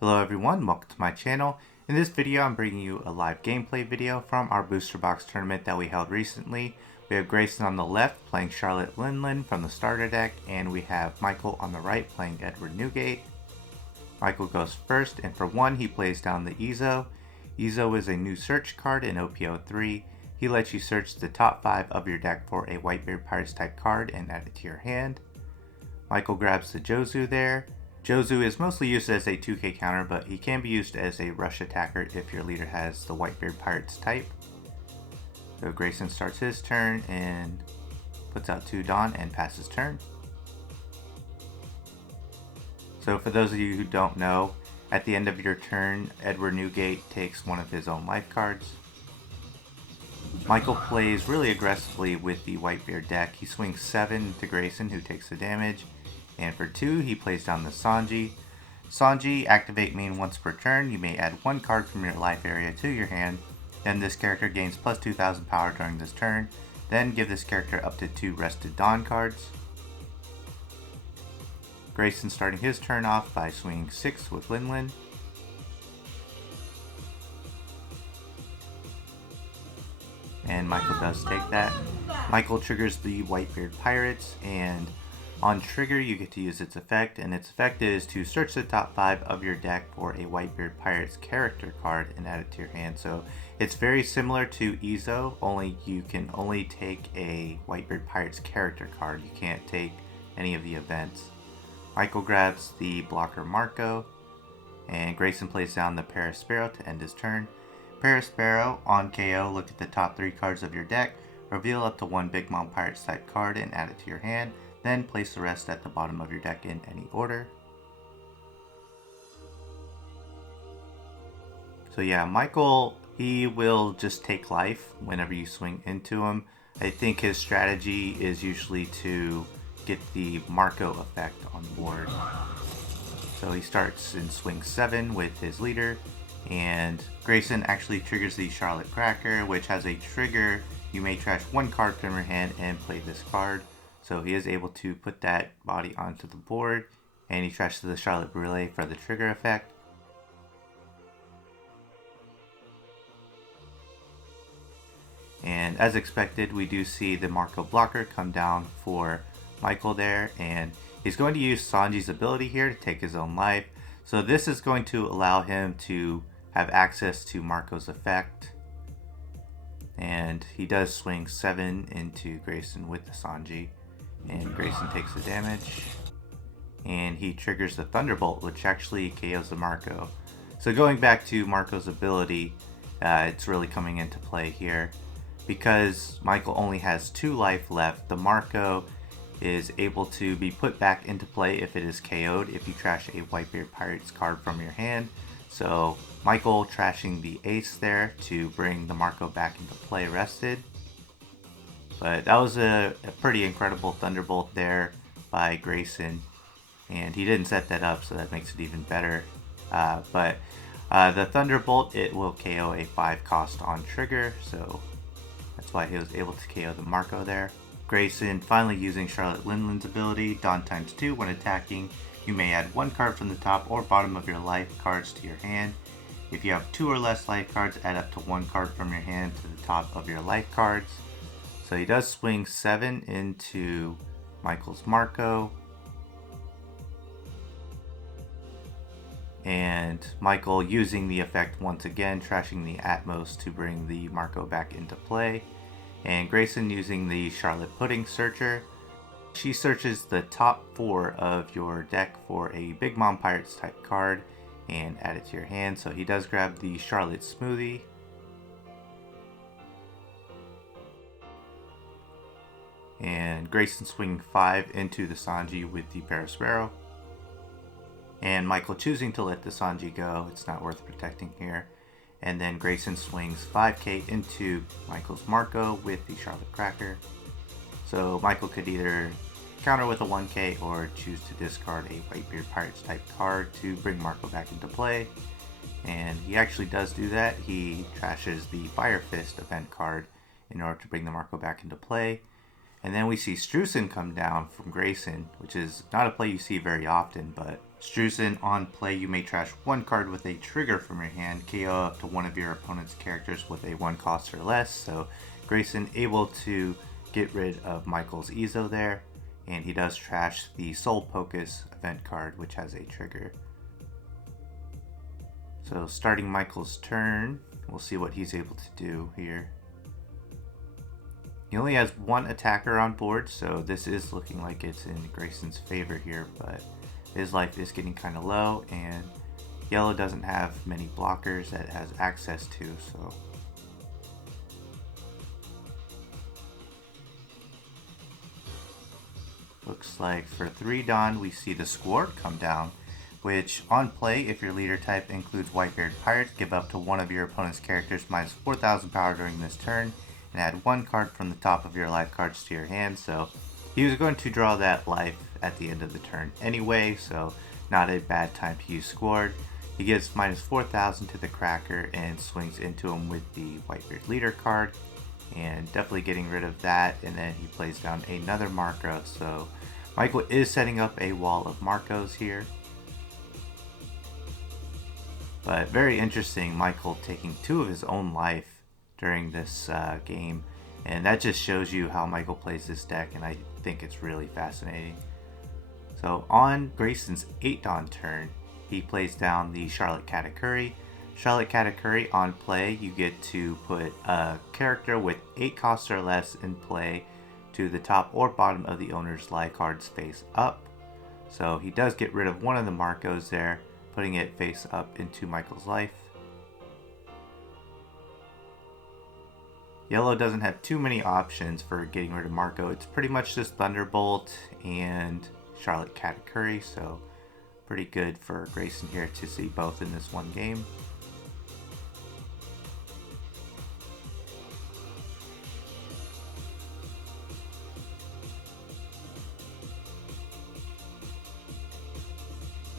Hello everyone, welcome to my channel. In this video I'm bringing you a live gameplay video from our booster box tournament that we held recently. We have Grayson on the left playing Charlotte Linlin from the starter deck, and we have Michael on the right playing Edward Newgate. Michael goes first, and for one he plays down the Ezo. Ezo is a new search card in OP03. He lets you search the top 5 of your deck for a Whitebeard Pirates type card and add it to your hand. Michael grabs the Jozu there. Jozu is mostly used as a 2k counter, but he can be used as a rush attacker if your leader has the Whitebeard Pirates type. So Grayson starts his turn and puts out 2 Dawn and passes turn. So for those of you who don't know, at the end of your turn, Edward Newgate takes one of his own life cards. Michael plays really aggressively with the Whitebeard deck. He swings 7 to Grayson, who takes the damage. And for 2, he plays down the Sanji. Sanji, activate main once per turn. You may add 1 card from your life area to your hand. Then this character gains plus 2000 power during this turn. Then give this character up to 2 rested Dawn cards. Grayson starting his turn off by swinging 6 with Linlin. And Michael does take that. Michael triggers the Whitebeard Pirates, and on trigger, you get to use its effect, and its effect is to search the top 5 of your deck for a Whitebeard Pirates character card and add it to your hand. So it's very similar to Ezo, only you can only take a Whitebeard Pirates character card. You can't take any of the events. Michael grabs the blocker Marco, and Grayson plays down the Parasparrow to end his turn. Parasparrow, on KO, look at the top 3 cards of your deck, reveal up to 1 Big Mom Pirates type card and add it to your hand. Then place the rest at the bottom of your deck in any order. So yeah, Michael, he will just take life whenever you swing into him. I think his strategy is usually to get the Marco effect on board. So he starts in swing 7 with his leader, and Grayson actually triggers the Charlotte Cracker, which has a trigger. You may trash 1 card from your hand and play this card. So he is able to put that body onto the board, and he trashes the Charlotte Brûlée for the trigger effect. And as expected, we do see the Marco blocker come down for Michael there, and he's going to use Sanji's ability here to take his own life. So this is going to allow him to have access to Marco's effect. And he does swing 7 into Grayson with the Sanji. And Grayson takes the damage, and he triggers the Thunderbolt, which actually KOs the Marco. So going back to Marco's ability, it's really coming into play here. Because Michael only has 2 life left, the Marco is able to be put back into play if it is KO'd if you trash a Whitebeard Pirates card from your hand. So Michael trashing the Ace there to bring the Marco back into play rested. But that was a pretty incredible Thunderbolt there by Grayson, and he didn't set that up, so that makes it even better. But the Thunderbolt, it will KO a 5 cost on trigger, so that's why he was able to KO the Marco there. Grayson finally using Charlotte Linlin's ability, Dawn times 2 when attacking. You may add 1 card from the top or bottom of your life cards to your hand. If you have 2 or less life cards, add up to 1 card from your hand to the top of your life cards. So he does swing 7 into Michael's Marco. And Michael using the effect once again, trashing the Atmos to bring the Marco back into play. And Grayson using the Charlotte Pudding Searcher. She searches the top 4 of your deck for a Big Mom Pirates type card and add it to your hand. So he does grab the Charlotte Smoothie. And Grayson swinging 5 into the Sanji with the Parasparrow. And Michael choosing to let the Sanji go. It's not worth protecting here. And then Grayson swings 5k into Michael's Marco with the Charlotte Cracker. So Michael could either counter with a 1k or choose to discard a Whitebeard Pirates type card to bring Marco back into play. And he actually does do that. He trashes the Fire Fist event card in order to bring the Marco back into play. And then we see Streusen come down from Grayson, which is not a play you see very often, but Struzan, on play, you may trash one card with a trigger from your hand, KO up to one of your opponent's characters with a 1 cost or less. So Grayson able to get rid of Michael's Ezo there, and he does trash the Soul Focus event card, which has a trigger. So starting Michael's turn, we'll see what he's able to do here. He only has one attacker on board, so this is looking like it's in Grayson's favor here, but his life is getting kind of low, and Yellow doesn't have many blockers that it has access to, so looks like for 3 Dawn we see the Squad come down, which on play, if your leader type includes Whitebeard Pirates, give up to one of your opponent's characters minus 4,000 power during this turn, and add 1 card from the top of your life cards to your hand. So he was going to draw that life at the end of the turn anyway, so not a bad time to use Squad. He gives minus 4,000 to the Cracker and swings into him with the Whitebeard Leader card, and definitely getting rid of that, and then he plays down another Marco. So Michael is setting up a wall of Marcos here. But very interesting, Michael taking 2 of his own life during this game, and that just shows you how Michael plays this deck, and I think it's really fascinating. So on Grayson's 8 Dawn turn, he plays down the Charlotte Katakuri. Charlotte Katakuri, on play, you get to put a character with 8 costs or less in play to the top or bottom of the owner's life cards face up. So he does get rid of one of the Marcos there, putting it face up into Michael's life. Yellow doesn't have too many options for getting rid of Marco. It's pretty much just Thunderbolt and Charlotte Katakuri, so pretty good for Grayson here to see both in this one game.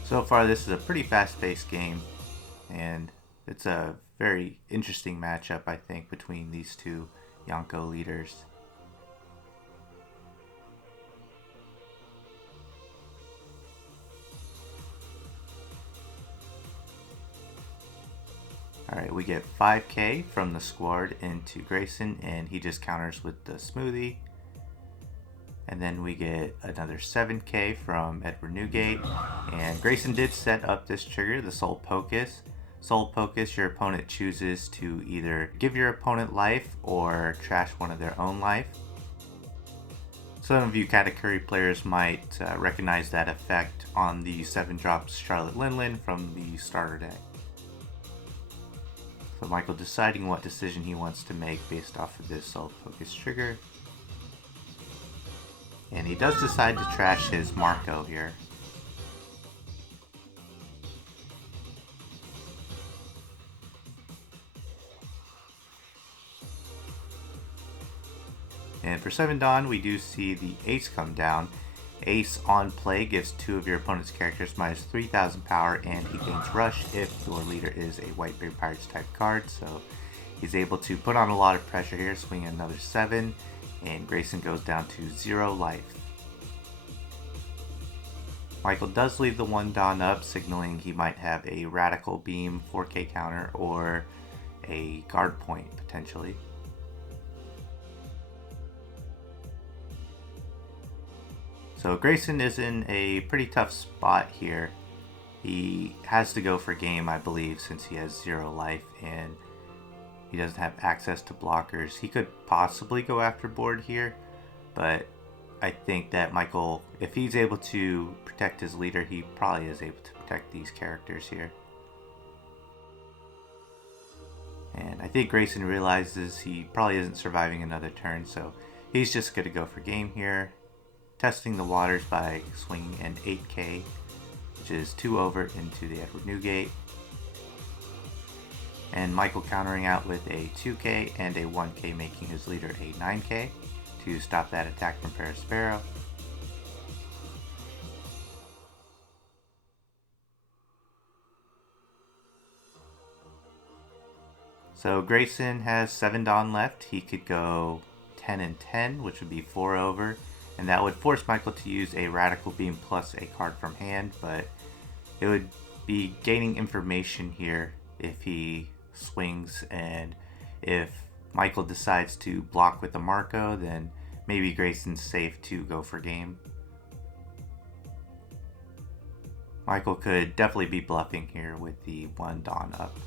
So far this is a pretty fast-paced game, and it's a very interesting matchup, I think, between these two Yonko leaders. Alright, we get 5k from the Squad into Grayson, and he just counters with the Smoothie. And then we get another 7k from Edward Newgate, and Grayson did set up this trigger, the Soul Focus. Soul Focus, your opponent chooses to either give your opponent life or trash one of their own life. Some of you Katakuri players might recognize that effect on the 7-drop Charlotte Linlin from the starter deck. So Michael deciding what decision he wants to make based off of this Soul Focus trigger. And he does decide to trash his Marco here. And for 7 Dawn, we do see the Ace come down. Ace on play gives 2 of your opponent's characters minus 3,000 power, and he gains Rush if your leader is a Whitebeard Pirates type card. So he's able to put on a lot of pressure here, swing another 7, and Grayson goes down to 0 life. Michael does leave the 1 Dawn up, signaling he might have a Radical Beam 4k counter or a guard point potentially. So Grayson is in a pretty tough spot here. He has to go for game, I believe, since he has 0 life and he doesn't have access to blockers. He could possibly go after board here, but I think that Michael, if he's able to protect his leader, he probably is able to protect these characters here. And I think Grayson realizes he probably isn't surviving another turn, so he's just going to go for game here, testing the waters by swinging an 8k, which is 2 over into the Edward Newgate. And Michael countering out with a 2k and a 1k, making his leader a 9k to stop that attack from Parasparrow. So Grayson has 7 Dawn left. He could go 10 and 10, which would be 4 over, and that would force Michael to use a Radical Beam plus a card from hand, but it would be gaining information here if he swings, and if Michael decides to block with the Marco, then maybe Grayson's safe to go for game. Michael could definitely be bluffing here with the 1 Dawn up.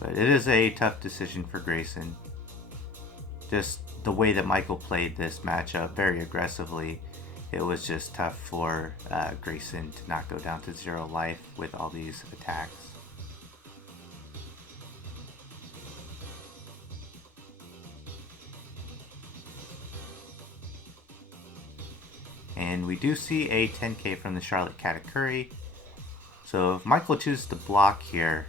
But it is a tough decision for Grayson. Just the way that Michael played this matchup very aggressively, it was just tough for Grayson to not go down to 0 life with all these attacks. And we do see a 10k from the Charlotte Katakuri. So if Michael chooses to block here,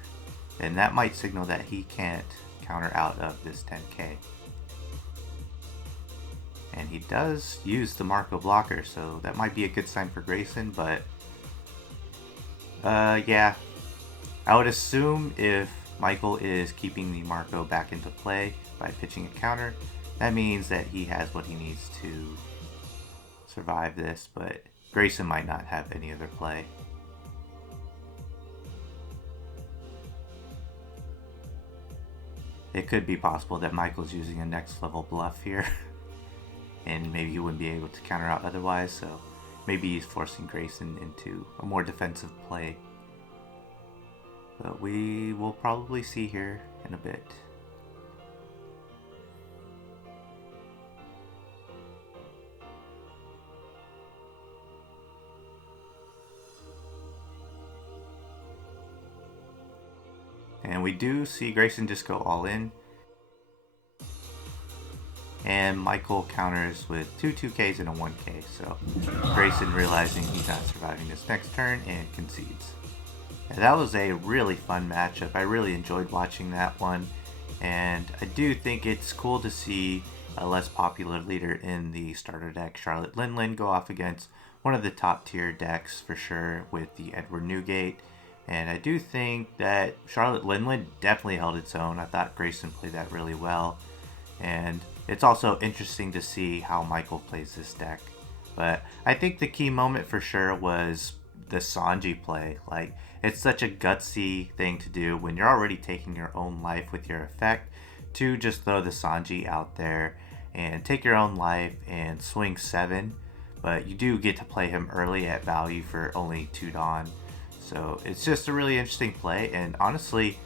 then that might signal that he can't counter out of this 10k. And he does use the Marco blocker, so that might be a good sign for Grayson, but yeah. I would assume if Michael is keeping the Marco back into play by pitching a counter, that means that he has what he needs to survive this, but Grayson might not have any other play. It could be possible that Michael's using a next level bluff here and maybe he wouldn't be able to counter out otherwise, so maybe he's forcing Grayson into a more defensive play. But we will probably see here in a bit. And we do see Grayson just go all in. And Michael counters with 2 2Ks and a 1K. So Grayson, realizing he's not surviving this next turn, and concedes. And that was a really fun matchup. I really enjoyed watching that one. And I do think it's cool to see a less popular leader in the starter deck, Charlotte Linlin, go off against one of the top tier decks for sure with the Edward Newgate. And I do think that Charlotte Linlin definitely held its own. I thought Grayson played that really well. And it's also interesting to see how Michael plays this deck. But I think the key moment for sure was the Sanji play. Like, it's such a gutsy thing to do when you're already taking your own life with your effect, to just throw the Sanji out there and take your own life and swing 7. But you do get to play him early at value for only 2 Dawn. So it's just a really interesting play, and honestly,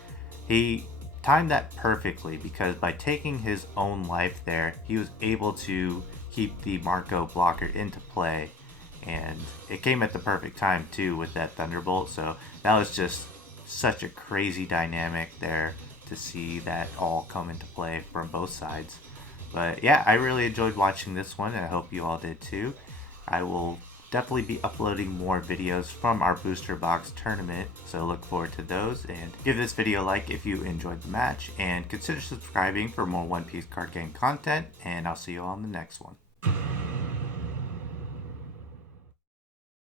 he timed that perfectly, because by taking his own life there, he was able to keep the Marco blocker into play, and it came at the perfect time too with that Thunderbolt. So that was just such a crazy dynamic there to see that all come into play from both sides. But yeah, I really enjoyed watching this one, and I hope you all did too. I will definitely be uploading more videos from our booster box tournament, so look forward to those, and give this video a like if you enjoyed the match, and consider subscribing for more One Piece card game content, and I'll see you on the next one.